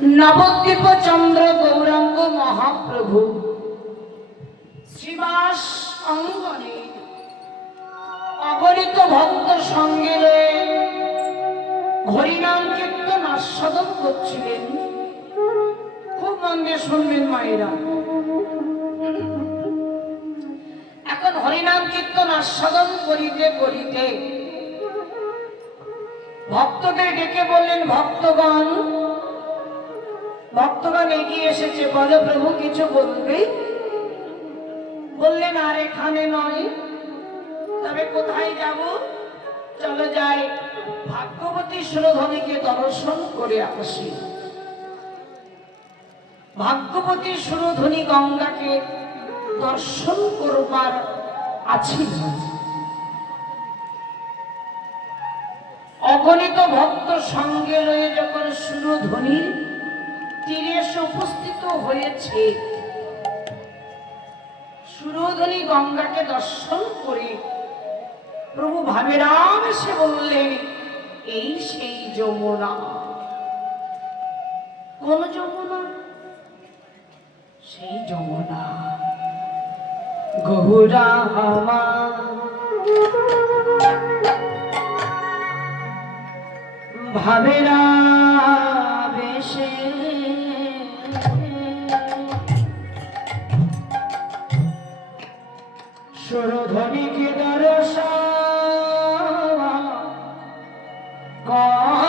নবদ্বীপ চন্দ্র গৌরাঙ্গ মহাপ্রভু শ্রীবাস অঙ্গনে অগণিত ভক্ত সঙ্গে রয়ে হরিনাম কীর্তন আস্বাদন করছিলেন। খুব মন দিয়ে শুনবেন মায়েরা। এখন হরিনাম কীর্তন আস্বাদন করিতে করিতে ভক্তদের ডেকে বললেন, ভক্তগণ ভক্তগণ এগিয়ে এসেছে, বলো প্রভু কিছু বলবে? বললেন, আর এখানে নয়, তবে কোথায় যাব? চলো যাই ভাগ্যবতী সুরধনীকে দর্শন করে আসি। ভাগ্যবতী সুরধনী গঙ্গাকে দর্শন করবার আছে। অগণিত ভক্ত সঙ্গে রয়ে যখন সুরধনীর তীরে এসে উপস্থিত হয়েছে, সুরধনী গঙ্গাকে দর্শন করে প্রভু ভাবেরাম এসে বললেন, এই সেই যমুনা। কোন যমুনা? সেই যমুনা গৌরা আমার ভাবেরা বেশে সুরধনীকে দর্শন করে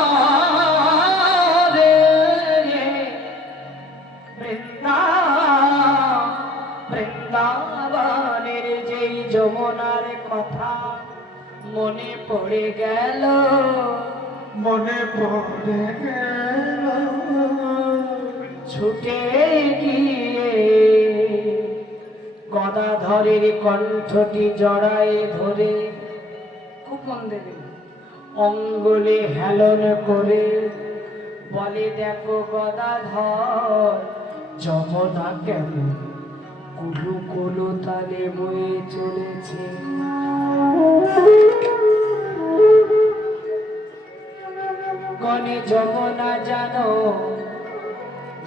বৃন্দাবনের যেই যমুনার কথা মনে পড়ে গেল, মনে পড়ে গেল, ছুটে গিয়ে গদাধরের কণ্ঠটি জড়ায় ধরে, খুব মন দেবে, অঙ্গুলে হেলন করে বলে, দেখো গদাধর যমুনা কেমন কুলু কুলু তালে বয়ে চলেছে। কনে যমুনা জানো,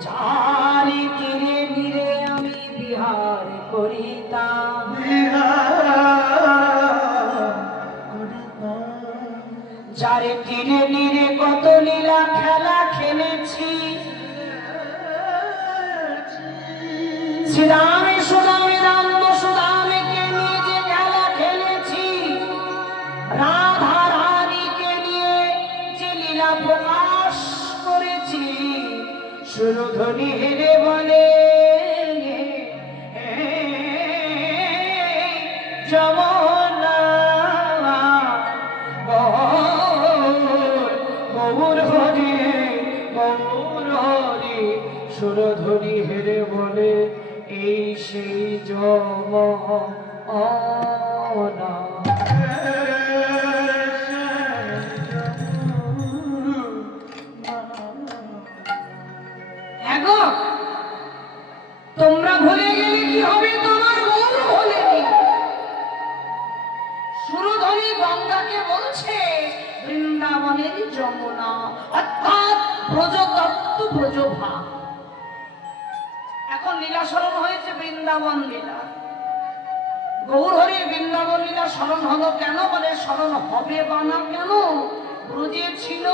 যারি তীরে তীরে আমি বিহার করিতাম, যারে তীরে তীরে কত লীলা খেলা খেলেছি। শ্রীরামে সুদামে রাম বসুদামকে নিয়ে যে খেলা খেলেছি, রাধা রানীকে নিয়ে যে লীলা প্রকাশ করেছি, সুরধনী হেরে বলে, যমুনা গৌর হরি গৌর হরি। সুরধনী হেরে বলে, এই সেই যমুনা। তোমরা ভুলে গেলে কি হবে? তোমার মন ভোলেনি। সুরধনী গঙ্গাকে বলছে বৃন্দাবনের যমুনা, অর্থাৎ ব্রজতত্ত্ব ব্রজভা। এখন লীলা স্মরণ হয়েছে, বৃন্দাবন লীলা। গৌরহরির বৃন্দাবন লীলা স্মরণ হলো কেন? বলে স্মরণ হবে বা না কেন? ব্রজে ছিল,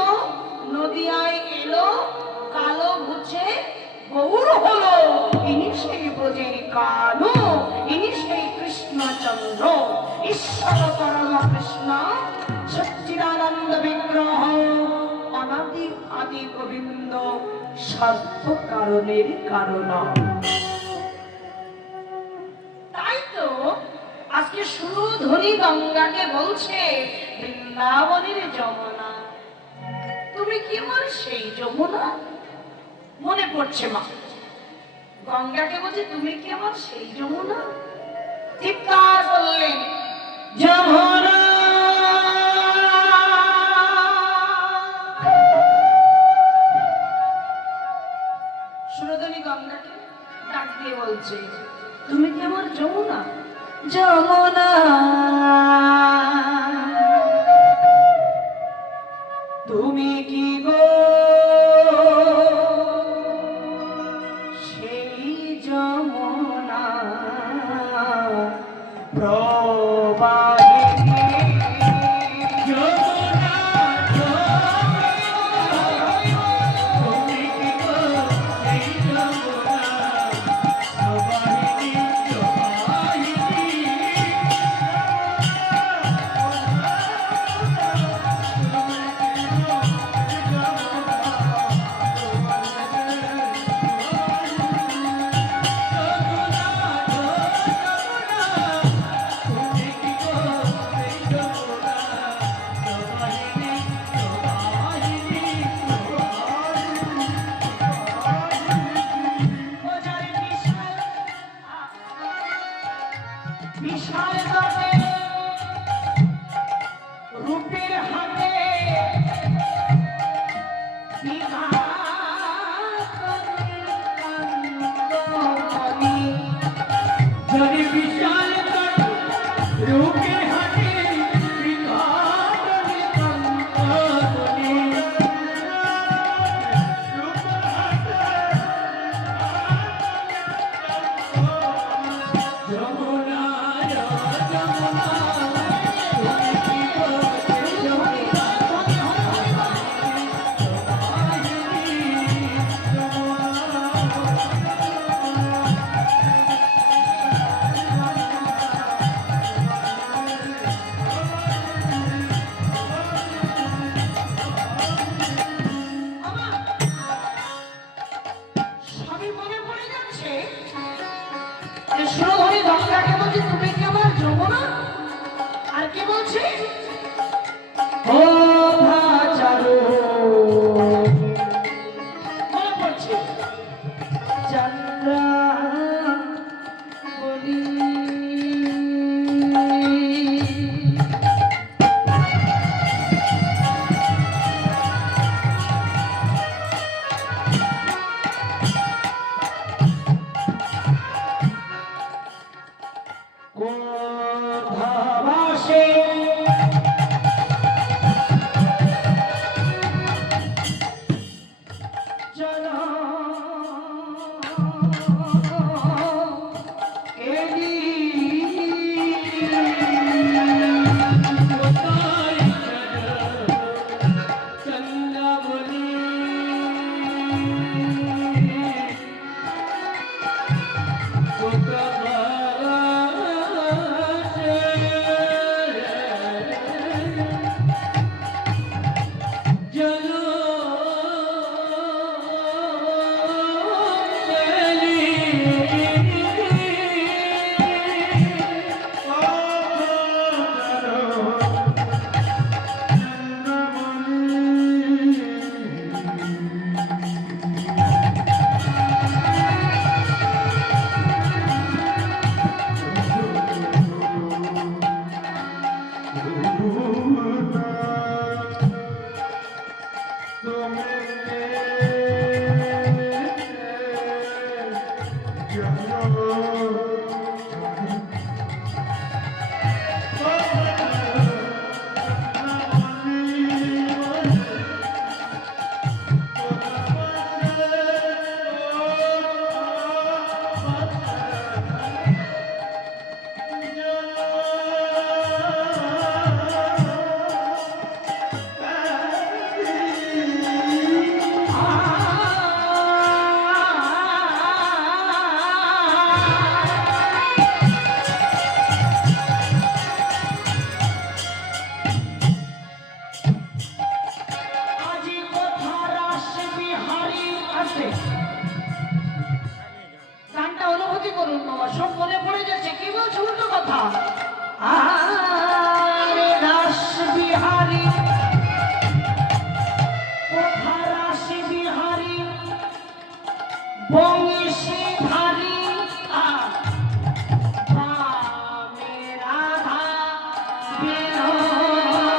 নদিয়ায় এলো, কালো ঘুচে গৌর হলো। ইনি সেই ব্রজের কালো, ইনি সেই কৃষ্ণচন্দ্র, ঈশ্বর পরম কৃষ্ণ, সচ্চিদানন্দ বিগ্রহ, অনাদি আদি গোবিন্দ, সর্ব কারণের কারণ। তাই তো আজকে সুরধনী গঙ্গাকে বলছে বৃন্দাবনের যমুনা। তুমি কি আমার সেই যমুনা? মনে পড়ছে মা, গঙ্গাকে বলছে তুমি কি আমার সেই যমুনা? চিৎকার করলেন, যমুনা। সুরধনী গঙ্গাকে ডাক দিয়ে বলছে, তুমি কি আমার যমুনা? যমুনা তুমি কি গো বলছে কথা চালু মনে পড়ছে চন্দ্রা বলি কথা ভাসে চলো এলি গানটা অনুভূতি করুন বাবা, সব মনে পড়ে যাচ্ছে। কি বলছে উল্টো কথা? আরে রাস বিহারী কোথা রাস বিহারী বংশী ধারী বামে রাধা বিনোদিনী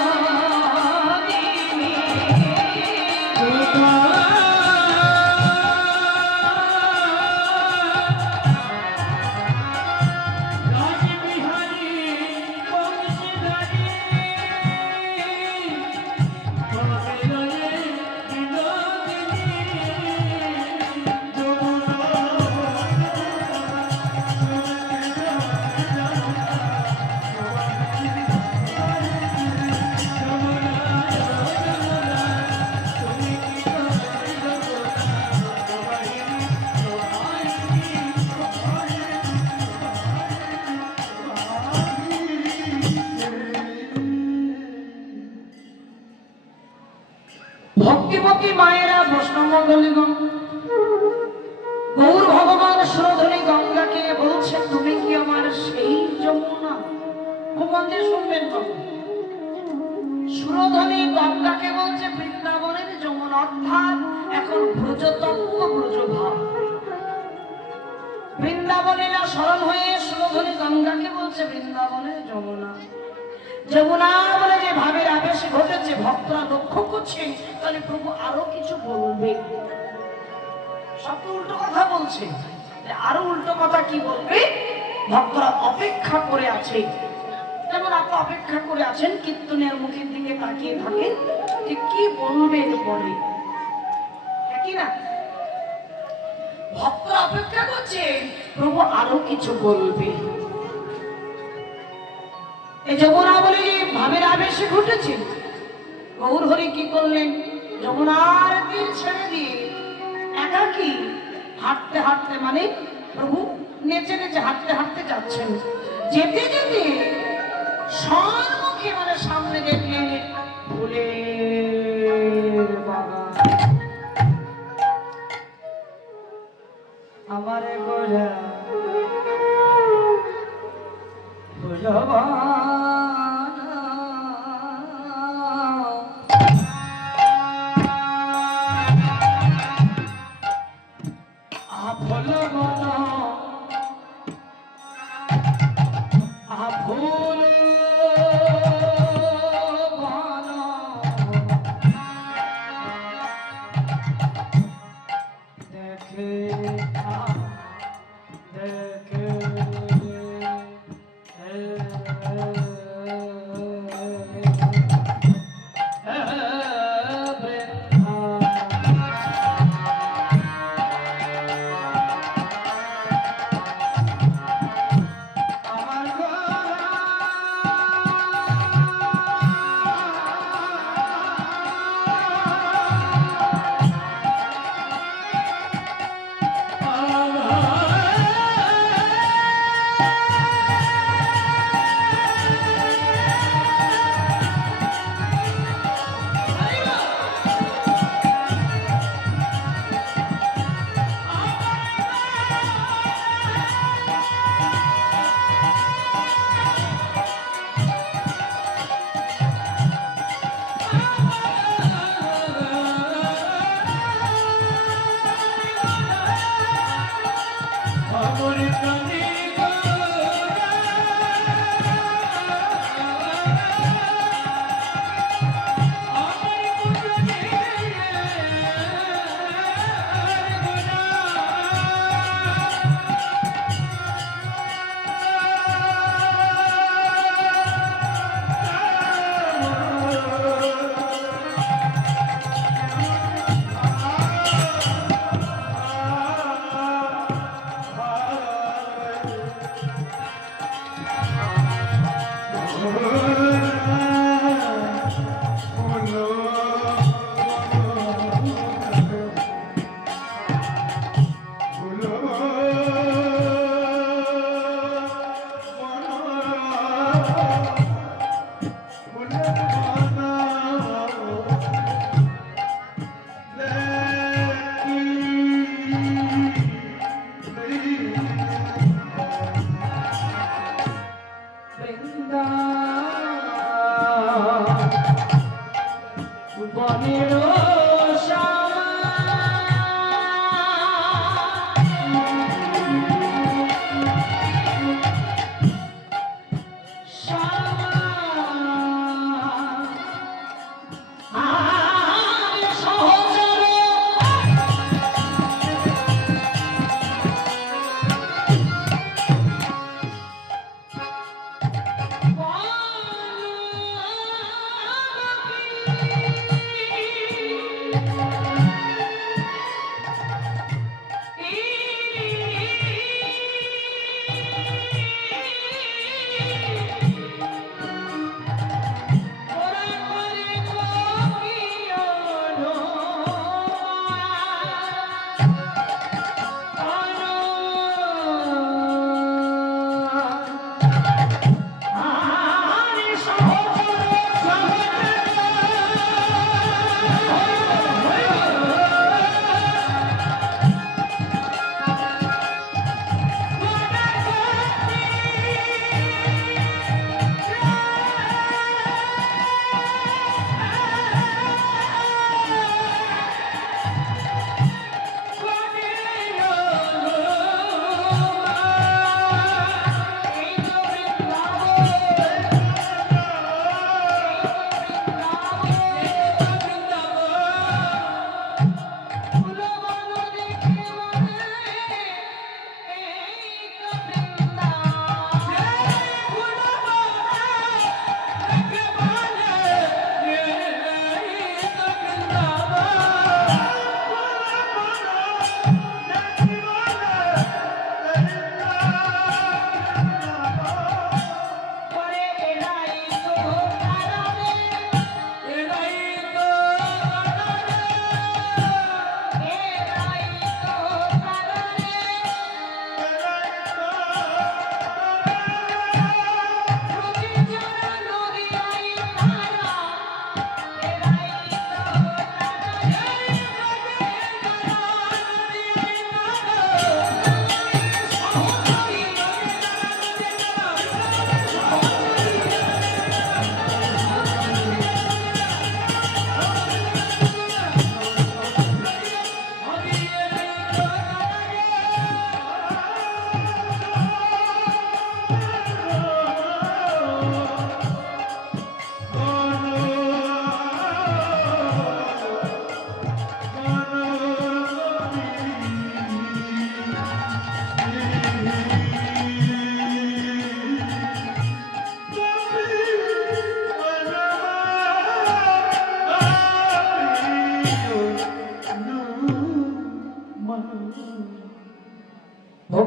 ভক্তিমতী মায়েরা বৈষ্ণবমণ্ডলীগণ গৌর ভগবান সুরধনী গঙ্গাকে বলছেন তুমি কি আমার সেই যমুনা? খুব মন দিয়ে শুনবেন বাবু। সুরধনী গঙ্গাকে বলছে বৃন্দাবনের যমুনা, অর্থাৎ এখন ব্রজতত্ত্ব ব্রজভাব। বৃন্দাবনীরা স্মরণ হয়ে সুরধনী গঙ্গাকে বলছে বৃন্দাবনের যমুনা। যমুনা বলে যে ভাবের আবেশ ঘটেছে ভক্তরা লক্ষ্য করছে, তাহলে প্রভু আরো কিছু বলবে। সব তো উল্টো কথা বলছে, আরো উল্টো কথা কি বলবে ভক্তরা অপেক্ষা করে আছে। যেমন আপনি অপেক্ষা করে আছেন কীর্তনের মুখের দিকে তাকিয়ে থাকেন যে কি বলবে পরে, কি না? ভক্তরা অপেক্ষা করছে প্রভু আরো কিছু বলবে। এই যমুনা বলে যে ভাবের আবেশে ঘটেছে, গৌর হরি কি করলেন? যমুনার তীর ছেড়ে দিয়ে একাকী হাঁটতে হাঁটতে, মানে প্রভু নেচে নেচে হাঁটতে হাঁটতে যাচ্ছেন। যেতে যেতে সম্মুখে মানে সামনে দেখলেন ফুলের বাগান। আমার গোরা ফুলবান বলো বলো ভুল বলো দেখে দেখে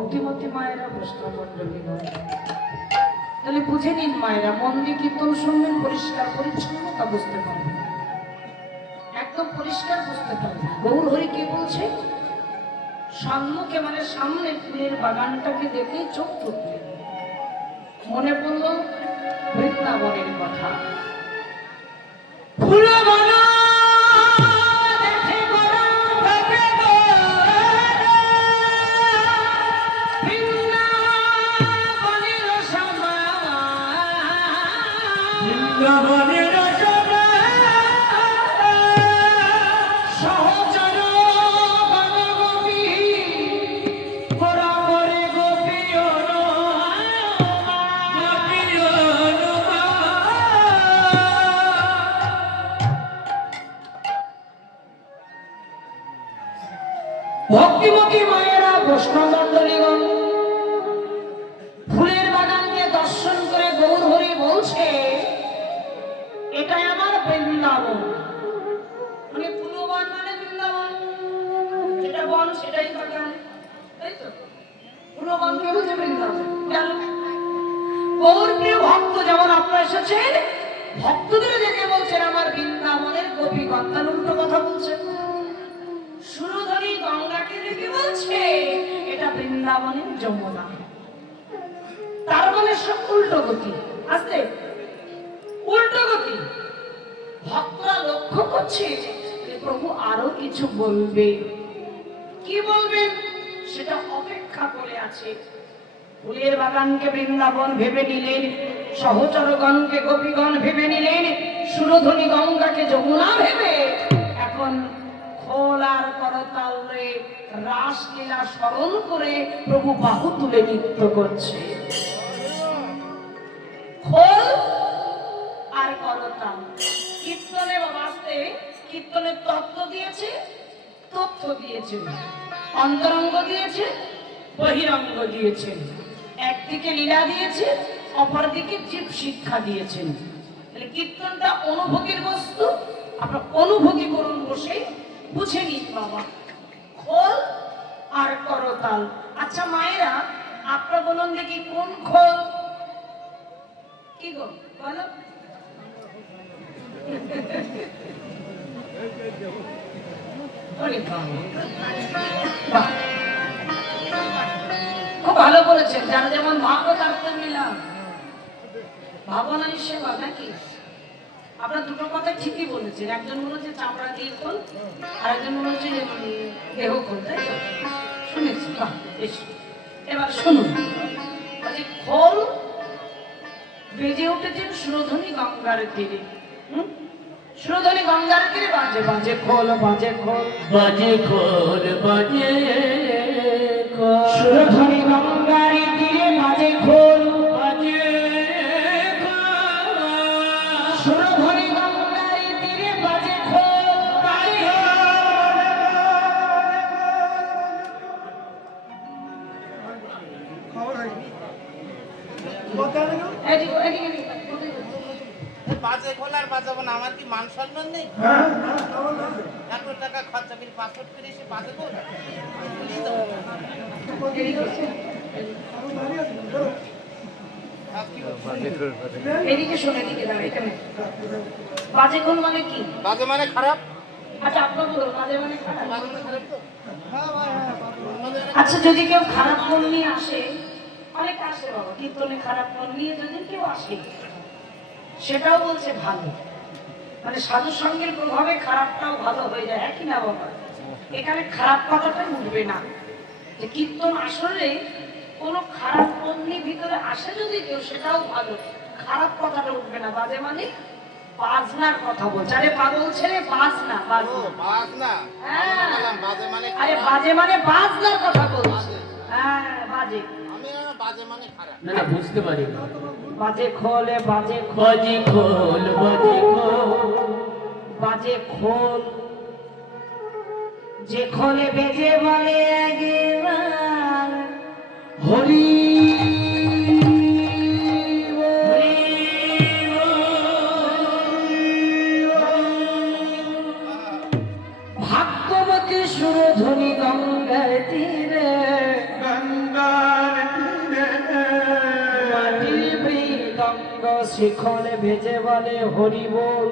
ভক্তিমতী মায়েরা বৈষ্ণবমণ্ডলী নয়। তাহলে বুঝে নিন মায়েরা, মন দিয়ে কীর্তন শুনবেন, পরিষ্কার পরিচ্ছন্নতা বুঝতে পারবেন, একদম পরিষ্কার বুঝতে পারবেন। গৌর হরি কে বলছে? সম্মুখে মানে সামনে ফুলের বাগানটাকে দেখে চোখ তুললেন, মনে পড়ল বৃন্দাবনের কথা। ফুল বাগান ভক্তিমতী মায়েরা বৈষ্ণবমণ্ডলীগণ ফুলের বাগানকে দর্শন করে গৌর হরি বলছে এটাই আমার বৃন্দাবন। মানে ফুলবান মানে বৃন্দাবন, যেটা বন সেটাই বাগান, তাই তো? ফুলবান কে বলছে? বৃন্দাবন। গৌর প্রিয় ভক্ত যেমন আপনারা এসেছেন, ভক্তদের দেখে বলছেন আমার বৃন্দাবনের গোপীগণ, তার উল্টো কথা বলছেন। সুরধনী গঙ্গাকে দেখে বলছে এটা বৃন্দাবনের যমুনা। তার মানে সব উল্টো গতি, আসতে উল্টো গতি। ভক্তরা লক্ষ্য করছে প্রভু আরো কিছু বলবে, কি বলবেন সেটা অপেক্ষা করে আছে। ফুলের বাগানকে বৃন্দাবন ভেবে নিলেন, সহচরগণকে গোপীগণ ভেবে নিলেন, সুরধনী গঙ্গাকে যমুনা ভেবে এখন খোল আর করতালে রাসলীলা স্মরণ করে প্রভু বাহু তুলে নৃত্য করছে। খোল আর করতাল কীর্তনে বা বাঁচতে কীর্তনের তত্ত্ব দিয়েছে, তথ্য দিয়েছেন, অন্তরঙ্গ দিয়েছে, বহিরঙ্গ দিয়েছেন, একদিকে লীলা দিয়েছে, অপরদিকে জীব শিক্ষা দিয়েছেন। তাহলে কীর্তনটা অনুভূতির বস্তু, আপনার অনুভূতি করুন বসে, বুঝে নিন বাবা। খোল আর করতাল। আচ্ছা মায়েরা আপনারা বলুন দেখি কোন খোল? কি গো বলো? খুব ভালো বলেছেন, যারা যেমন ভাবো তার নিলাম ভাবনা সেবা নাকি? আপনার দুটো কথা ঠিকই বলেছেন, একজন মনে হচ্ছে চামড়া দিয়ে খোল, আর একজন মনে হচ্ছে দেহ খোল, তাই তো? শুনেছি, বেশ। এবার শুনুন, খোল বেজে উঠেছেন সুরধনী গঙ্গার তীরে। সুরধনী গঙ্গার তীরে বাজে বাজে খোল, বাজে খোল, বাজে খোল, বাজে খোল। সুরধনী গঙ্গার তীরে বাজে খোল, বাজে খোল। সুরধনী গঙ্গার তীরে বাজে খোল, বাজে বাজে খোল আর বাজাবো না, আমার কি মান সম্মান নেই? এত টাকা খরচা করে পাসপোর্ট করে এসে বাজে খোল এদিকে শোনে, এদিকে দাঁড়া, এখানে। বাজে খোল মানে কি? বাজে মানে খারাপ। আচ্ছা আপনার বলুন, বাজে মানে খারাপ? বাজে মানে খারাপ তো? আচ্ছা যদি কেউ খারাপ মন নিয়ে আসে, অনেক আসে বাবা, কীর্তনে খারাপ মন নিয়ে যদি কেউ আসে, সেটাও বলছে ভালো, মানে সাধু সঙ্গের প্রভাবে খারাপটাও ভালো হয়ে যায়, একই না বাবা? এখানে খারাপ কথাটাই উঠবে না, যে কীর্তন আসলে কোনো খারাপ মন নিয়ে ভিতরে আসে যদি কেউ, সেটাও ভালো, খারাপ কথাটা উঠবে না। বাজে মানে বাজনার কথা বলছে। আরে পাগল ছেলে, বাজনা, ও বাজনা। বাজ না, হ্যাঁ। বললাম বাজে মানে আরে খারাপ। বাজে মানে বাজনার কথা বলছে। হ্যাঁ বাজে, আমি বাজে মানে খারাপ। না না, বুঝতে পারি। বাজে খোলে, বাজে খোল, বাজে খোল, বাজে খোল। বাজে খোল, যে খোলে বেজে বলে একবার হরি ভাগ্যবতী সুরধনী গঙ্গার তীরে, গঙ্গা শিখলে ভেজে বলে হরি বল,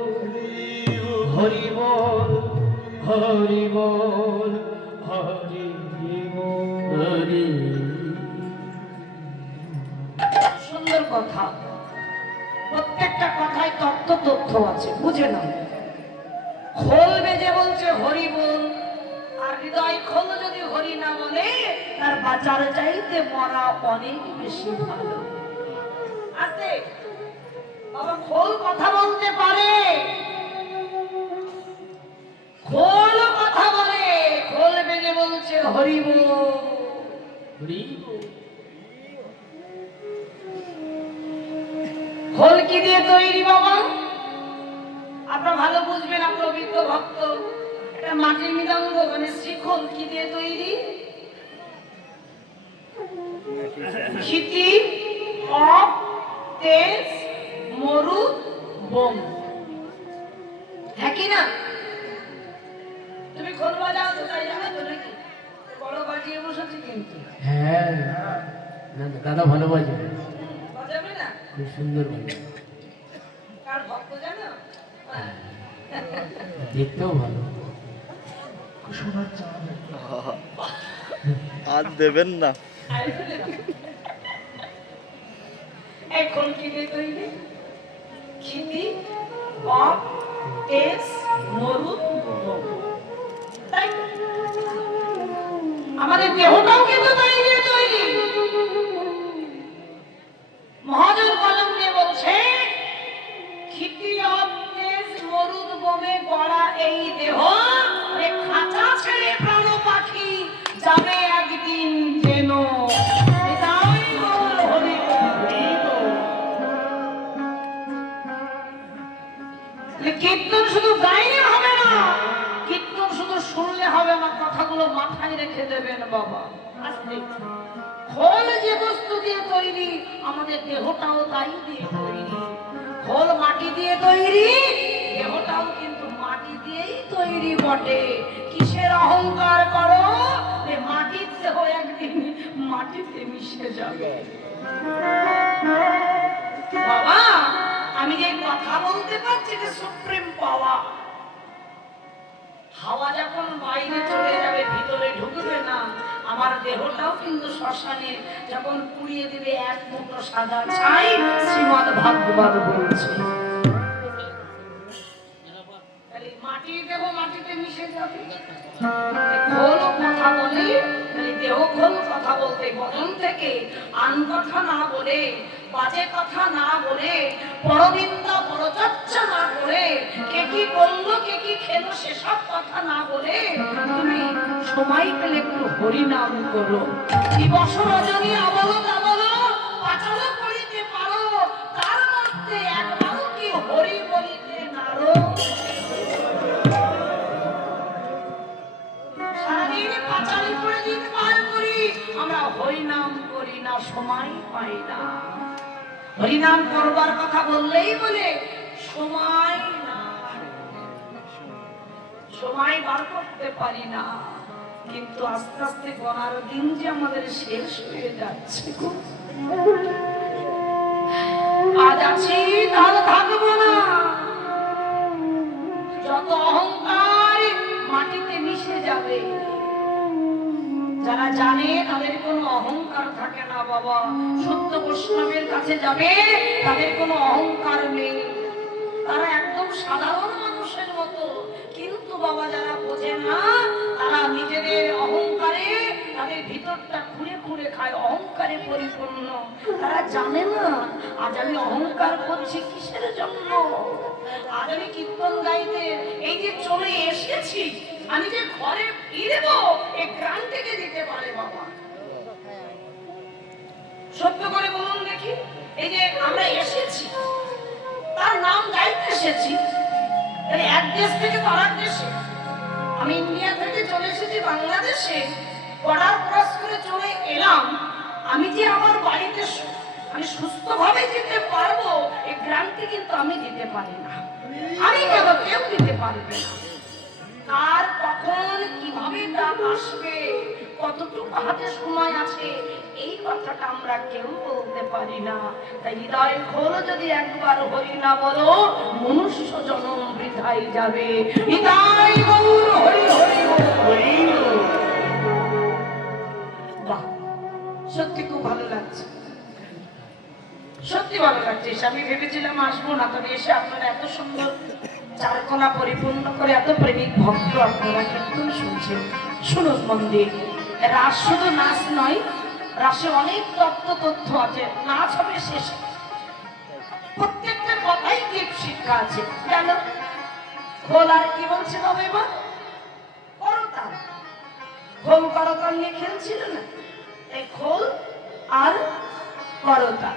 হরি বল, হরি বল, হরি বল। হরি সুন্দর কথা, প্রত্যেকটা কথায় তথ্য আছে, বুঝে নাও। খোল বেজে বলছে হরি বল, আর হৃদয় খোল যদি হরি না বলে তার বাঁচার চাইতে মরা অনেক বেশি ভালো। আছে বাবা, খোল কথা বলতে পারে, খোল কথা বলে, খোল বেজে বলছে হরি বল। হরি খোল কি দিয়ে তৈরি বাবা? আপনারা ভালো বুঝবেন, আপনার অভিজ্ঞ ভক্ত। এটা মাটির মৃদঙ্গ, মানে শিখল কি দিয়ে তৈরি? ক্ষিতি, অপ, তেজ, মরু, বোম। হ্যাঁ কি না? তুমি খোল বাজাও তো, তাই জানো তো নাকি? বড় বাজিয়ে বসেছি কিন্তু। হ্যাঁ, না দাদা ভালো বাজাবে, বাজাবে না? খুব সুন্দর বাজাবে, কার ভক্ত জানো? দেখতেও ভালো। আর দেবেন না। এখন কি দিয়ে তৈরি? ক্ষিতি, অপ, তেজ, মরু, বোম। তাই তো? আমাদের দেহটাও কিন্তু তাই দিয়ে তৈরি। মহাজন কলম দিয়ে বলছে, ক্ষিতি, অপ, তেজ, মরুদ, বোমে গড়া এই দেহ খাঁচা ছেড়ে প্রাণ পাখি যাবে একদিন যেন। এটাই বল হরি বল। কীর্তন শুধু গাইলে হবে না, কীর্তন শুধু শুনলে হবে না, কথাগুলো মাথায় রেখে দেবেন বাবা। আস্তে। খোল যে বস্তু দিয়ে তৈরি, আমাদের দেহটাও তাই দিয়ে তৈরি। খোল মাটি দিয়ে তৈরি, দেহটাও কিন্তু মাটি দিয়েই তৈরি বটে। কিসের অহংকার করো যে মাটির দেহ একদিন মাটিতে মিশে যাবে? বাবা, আমি যে কথা বলতে পারছি যে সুপ্রিম পাওয়া। হাওয়া যখন বাইরে চলে যাবে, ভিতরে ঢুকবে না, আমার দেহটাও কিন্তু শ্মশানে যখন পুড়িয়ে দিবে এক মুঠো সাদা ছাই, শ্রীমদ ভাগবত বলছে মাটির দেহ মাটিতে মিশে যাবে। খোল কথা বলে, দেহ খোল কথা বলতে বদন থেকে আন কথা না বলে, বাজে কথা না বলে, পরনিন্দা পরচর্চা না করে, কে কি বললো কে কি খেলো সেসব কথা না বলে, তুমি সময় পেলে একটু হরি নাম করো। দিবস রজনী আবলো তাবলো পাচালো করিতে পারো, তার মধ্যে একবারও কি হরি বলিতে নারো। সারাদিন পাচালি করে দিন পার করি, আমরা হরিনাম করি না, সময় পাই না। হরিনাম করবার কথা বললেই বলে সময় না, সময় বার করতে পারি না। কিন্তু আস্তে আস্তে গণার দিন যে আমাদের শেষ হয়ে যাচ্ছে গো। আজ আছি কাল থাকবো না। যত অহংকার মাটিতে মিশে যাবে। যারা জানে তাদের কোনো অহংকার থাকে না বাবা। সত্য বৈষ্ণবের কাছে যাবে, তাদের কোনো অহংকার নেই, তারা একদম সাধারণ মানুষের মতো। কিন্তু বাবা যারা বোঝে না, তারা নিজেদের অহংকারে তাদের ভিতরটা খুঁড়ে খুঁড়ে খায়, অহংকারে পরিপূর্ণ। তারা জানে না আজ আমি অহংকার করছি কিসের জন্য। আজ আমি কীর্তন গাইতে এই যে চলে এসেছি, আমি যে ঘরে ফিরবো এই গ্রাম থেকে দিতে পারে বাবা। সত্য করে বলুন দেখি, এই যে আমরা এসেছি তার নাম গাইতে এসেছি, এক দেশ থেকে আরেক দেশে। আমি ইন্ডিয়া থেকে চলে এসেছি বাংলাদেশে, বর্ডার ক্রস করে চলে এলাম। আমি যে আমার বাড়িতে আমি সুস্থভাবে যেতে পারবো এই গ্রামটি কিন্তু আমি দিতে পারি না। আমি কেন, কেউ দিতে পারবে না। আর কখন কিভাবে ডাক আসবে, কতটুকু হাতে সময় আছে, এই কথাটা আমরা কেউ বলতে পারি না। তাই হৃদয় খোলো, যদি একবার হরি না বলো মনুষ্য জন্ম বৃথাই যাবে। হৃদয় গৌর হরি হরি হরি। বাহ, সত্যি খুব ভালো লাগছে, সত্যি ভালো লাগছে। আমি ভেবেছিলাম আসবো না, তবে এসে আপনারা এত সুন্দর চারকোনা পরিপূর্ণ করে এত প্রেমিক ভক্ত আপনারা কীর্তন শুনছেন। শুনুন মন দিয়ে, রাস শুধু নাচ নয়, রাসে অনেক তথ্য আছে। নাচ হবে শেষে, প্রত্যেকটা কথাই দীপ শিক্ষা আছে। কেন খোল আর কি বলছে বাবা? এবার করতাল, খোল করতাল নিয়ে খেলছিল না, এই খোল আর করতাল।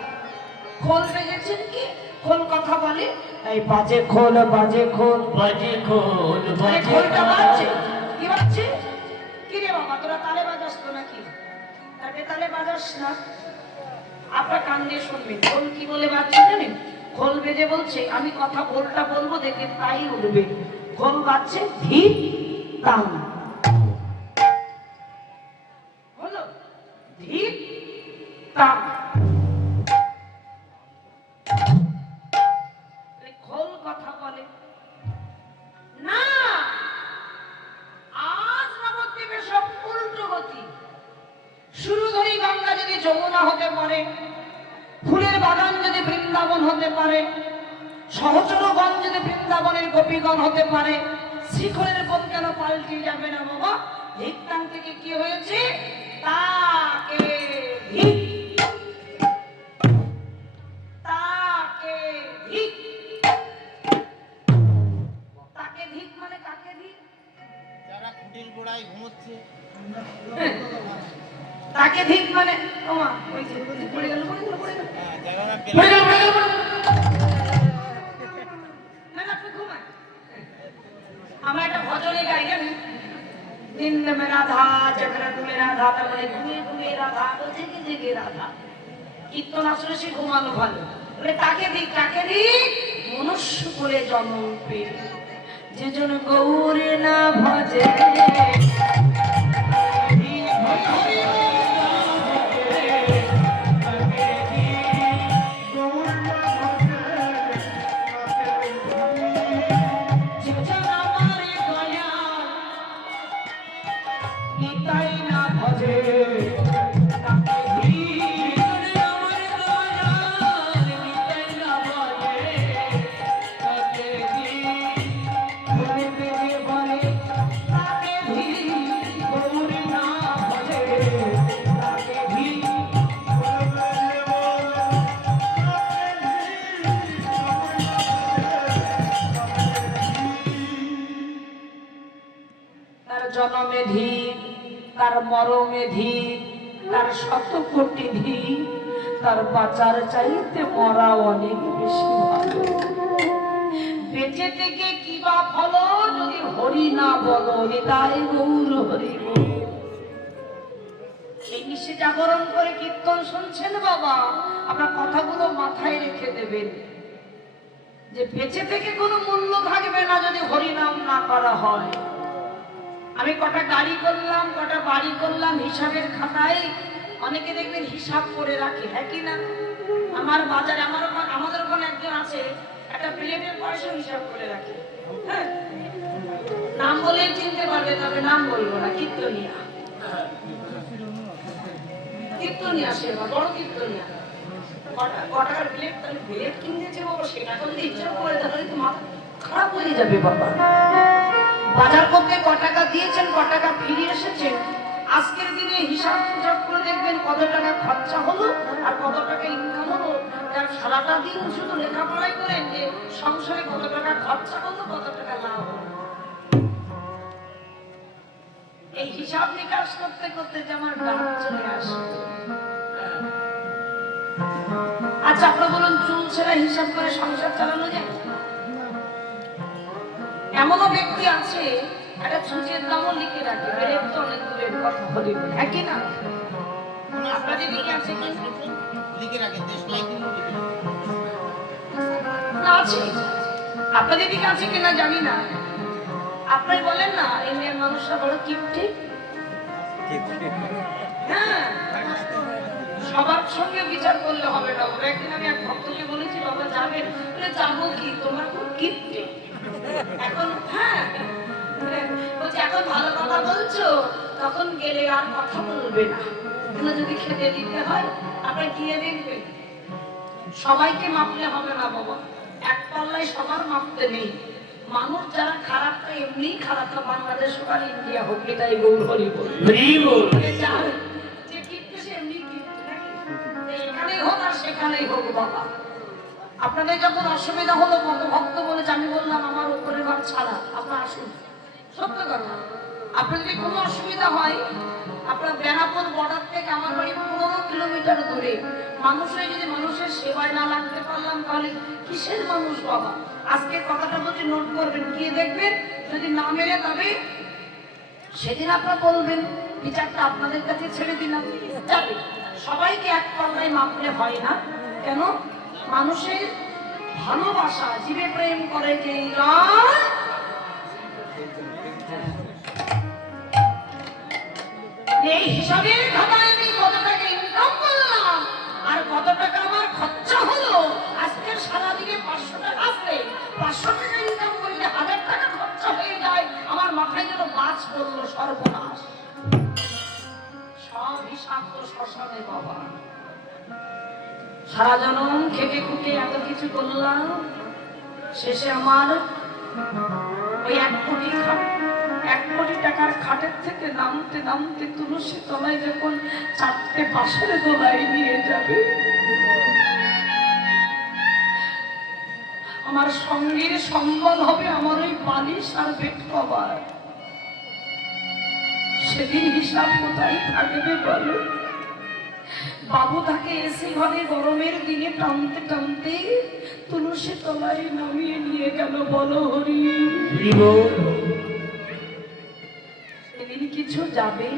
খোল বেজেছেন কি, খোল কথা বলে এই বাজে খোল, বাজে খোল, বাজে খোল, আরে খোলটা বাজছে, কি বাজছে? কি রে বাবা, তোরা তালে বাজাস তো নাকি? তাকে তালে বাজাস না, আপনার কান দিয়ে শুনবেন। খোল কি বলে বাজছে জানেন? খোল বেজে বলছে, আমি কথা খোলটা বলবো, দেখে তাই উঠবে। খোল বাজছে ধীর তাম, হলো ধীর তাম। খোল কথা বলে না, আজ নবদ্বীপে সব উল্টো গতি। শুরু ধরি গঙ্গা যদি যমুনা হতে পারে, ফুলের বাগান যদি বৃন্দাবন হতে পারে, সহচরগণ যদি বৃন্দাবনের গোপীগণ হতে পারে, শিখরের পথ কেন পাল্টে যাবে না বাবা? ভিক্তাং থেকে কি হয়েছে? তাকে ভিক, তাকে ভিক। তাকে ভিক মানে কাকে ভিক? যারা খুঁটির গোড়ায় ঘুমোচ্ছে। তাকে ঠিক মানে ওমা ওই যে পড়ে গেল, পড়ে গেল, পড়ে গেল, হ্যাঁ, যারা পড়ে গেল, পড়ে গেল। না না, আপনি ঘুমান। আমরা একটা ভজনে গাই জানেন, দিন মে রাধা চক্রাত মে রাধা, তার মানে ঘুমিয়ে ঘুমিয়ে রাধা, জেগে জেগে রাধা। কীর্তন আসলে সে ঘুমানো ভালো। বলে তাকে দিক, তাকে দিক মনুষ্য করে জন্ম পেয়ে, যে জন গৌরে না ভজে জনমে ধীর, তার মরমে ধীর, তার শত কোটি ধীর, তার বাঁচার চাইতে মরা অনেক বেশি ভালো। বেঁচে থেকে কি বা ফলো, যদি হরি না বলো। হৃদয় গৌর হরি বল। এই নিশে জাগরণ করে কীর্তন শুনছেন বাবা, আপনার কথাগুলো মাথায় রেখে দেবেন, যে বেঁচে থেকে কোনো মূল্য থাকবে না যদি হরি নাম না করা হয়। আমি কটা গাড়ি করলাম, কটা বাড়ি করলাম, হিসাবের খাতায় অনেকে দেখবেন হিসাব করে রাখে, হ্যাঁ কি না? আমার বাজারে আমাদের ওখানে একজন আছে, একটা প্লেটের পয়সা হিসাব করে রাখে। হ্যাঁ, নাম বলে চিনতে পারবে, তবে নাম বলবো না। কীর্তনিয়া, কীর্তনিয়া সে বড় কীর্তনিয়া। কটাকার প্লেট, তাহলে প্লেট কিনেছে বাবা, সেটা যদি হিসাব করে তাহলে তো মাথা খারাপ হয়ে যাবে বাবা। বাজার করতে ক টাকা দিয়েছেন, ক টাকা ফিরে এসেছেন, আজকের দিনে হিসাব করে দেখবেন কত টাকা খরচা হলো আর কত টাকা ইনকাম হলো। তার সারাটা দিন শুধু লেখাপড়াই করেন যে সংসারে কত টাকা খরচা হলো, কত টাকা লাভ হলো। এই হিসাব নিকাশ করতে করতে যে আমার ডাক চলে আসে। আচ্ছা আপনারা বলুন, চুল ছেঁড়া হিসাব করে সংসার চালানো যায়? এমনও ব্যক্তি আছে একটা ছুঁচের দামও লিখে রাখে, বেরের তো অনেক দূরের কথা বলি, হ্যাঁ কি না? আপনাদের দিকে আছে কি? লিখে রাখে, দেশ লাইক না আছে, আপনাদের দিকে আছে কিনা জানি না। আপনারা বলেন না, ইন্ডিয়ান মানুষরা বড় কিপটে। হ্যাঁ, সবার সঙ্গে বিচার করলে হবে না। একদিন আমি এক ভক্তকে বলেছি, বাবা যাবেন? বলে যাবো কি, তোমার খুব কিপ্টে এখন। হ্যাঁ, বলছি এখন ভালো কথা বলছো, তখন গেলে আর কথা বলবে না। যদি খেতে দিতে হয় আপনার গিয়ে দেখবেন, সবাইকে মাপলে হবে না বাবা, এক পাল্লায় সবার মাপতে নেই। মানুষ যারা খারাপ তো এমনি খারাপ, তো বাংলাদেশ হোক আর ইন্ডিয়া হোক, এটাই গৌর হরি বল। যে কিপ্টে সে এমনি কিপ্টে নাকি, এখানেই হোক আর সেখানেই হোক বাবা। আপনাদের যখন অসুবিধা হলো, কত ভক্ত বলেছে, আমি বললাম আমার উপরের ভাগ ছাড়া আপনার আসুন। সত্য কথা, আপনার যদি কোনো অসুবিধা হয়, আপনার বেনাপুর বর্ডার থেকে আমার বাড়ি 15 কিলোমিটার দূরে, মানুষ হয়ে যদি মানুষের সেবায় না লাগতে পারলাম, তাহলে কিসের মানুষ বাবা? আজকে কথাটা বলছি, নোট করবেন, গিয়ে দেখবেন, যদি না মেরে তবে সেদিন আপনারা বলবেন, বিচারটা আপনাদের কাছে ছেড়ে দিলাম। যাবে, সবাইকে এক পাল্লায় মাপলে হয় না। কেন? মানুষের ভালোবাসা, জীবে প্রেম করে যে এই হিসাবের খাতায় আমি কত টাকা ইনকাম করলাম আর কত টাকা আমার খরচা হলো। আজকে সারাদিনে 500 টাকা আসবে, 500 টাকা ইনকাম করলে 1000 টাকা খরচা হয়ে যায়, আমার মাথায় যেন বাজ পড়লো, সর্বনাশ। সব হিসাব তো শ্মশানে বাবা। সারা জনম খেটে খুটে এত কিছু করলাম, শেষে আমার ওই 1 কোটি টাকার খাটের থেকে নামতে নামতে তুলসী তলায় যখন 4টে পাশের গোলায় নিয়ে যাবে, আমার সঙ্গের সম্বল হবে আমার ওই বালিশ আর বেড কভার। সেদিন হিসাব কোথায় থাকবে বলো? বাবু তাকে এসে ঘরে গরমের দিনে টানতে টানতে তুলসী তলায় নামিয়ে নিয়ে গেল। বলো হরি সেদিন কিছু যাবে,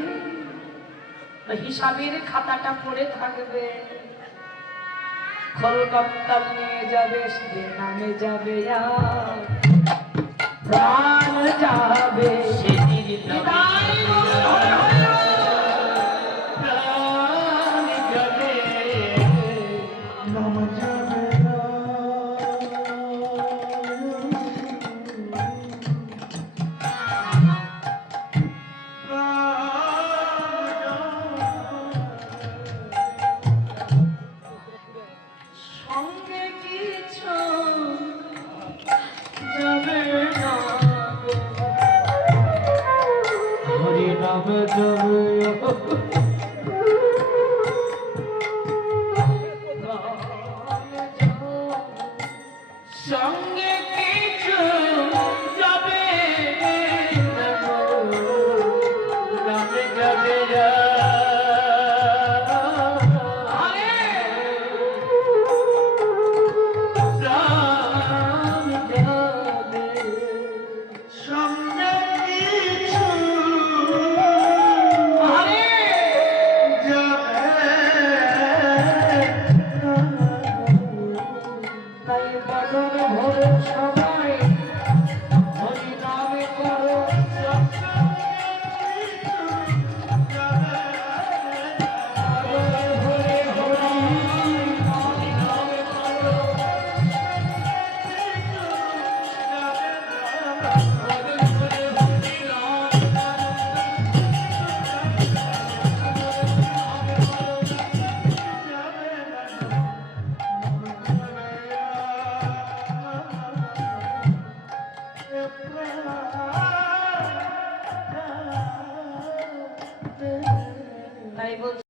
হিসাবের খাতাটা পড়ে থাকবে। কলকাতা নিয়ে যাবে, সে নামে যাবে আর প্রাণ যাবে সেদিন সঙ্গে কিছু যাবে না, হরি নাম জয়